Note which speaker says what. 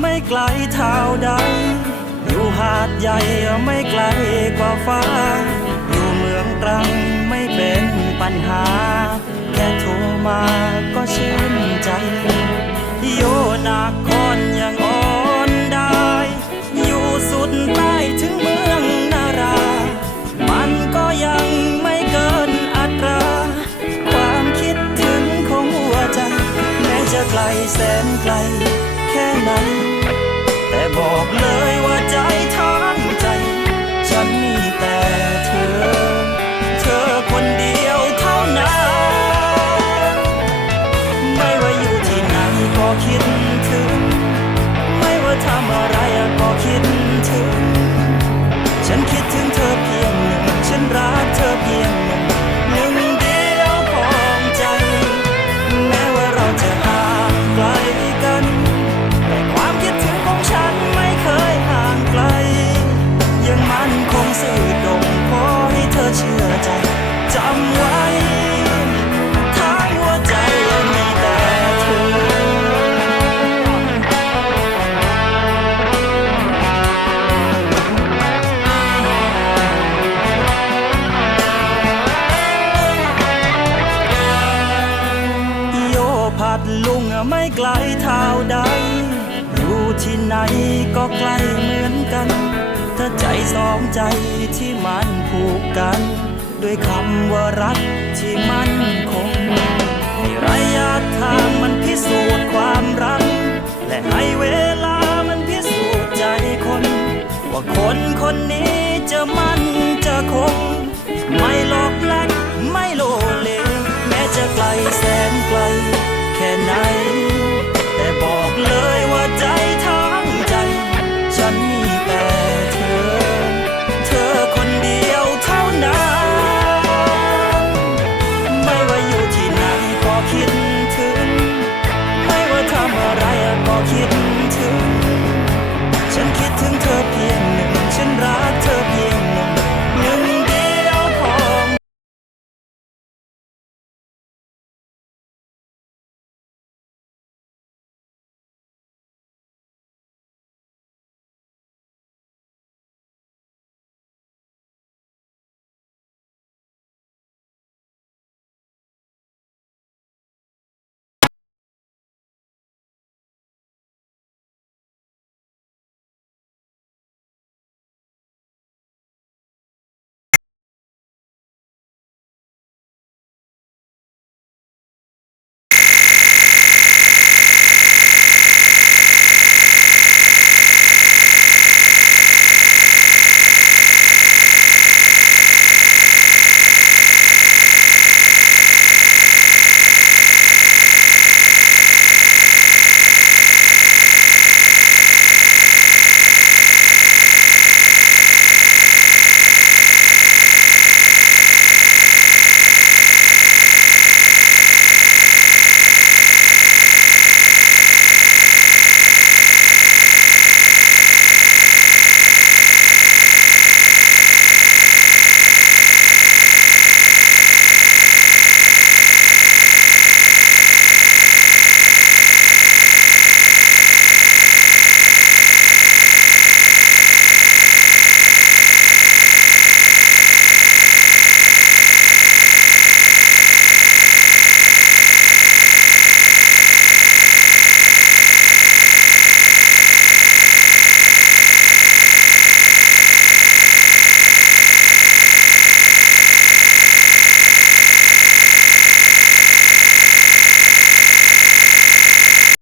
Speaker 1: ไม่ไกลเท่าใด อยู่หาดใหญ่ไม่ไกลกว่าฟ้า อยู่เมืองตรังไม่เป็นปัญหา แค่โทรมาก็ชื่นใจ โยนาคอนยังอ่อนได้ อยู่สุดใต้ถึงเมืองนารา มันก็ยังไม่เกินอัตรา ความคิดถึงของหัวใจ แม้จะไกลแสนไกล คิดถึง ไม่ว่าทำอะไรก็คิดถึง ฉันคิดถึงเธอเพียงหนึ่ง ฉันรักเธอเพียงหนึ่งหนึ่ง ลุงไม่ไกลเท่าใด อยู่ที่ไหนก็ใกล้เหมือนกัน ถ้าใจสองใจที่มันผูกกัน ด้วยคำว่ารักที่มันคงให้ระยะทางมันพิสูจน์ความ คิดถึง ฉันคิดถึงเธอเพียง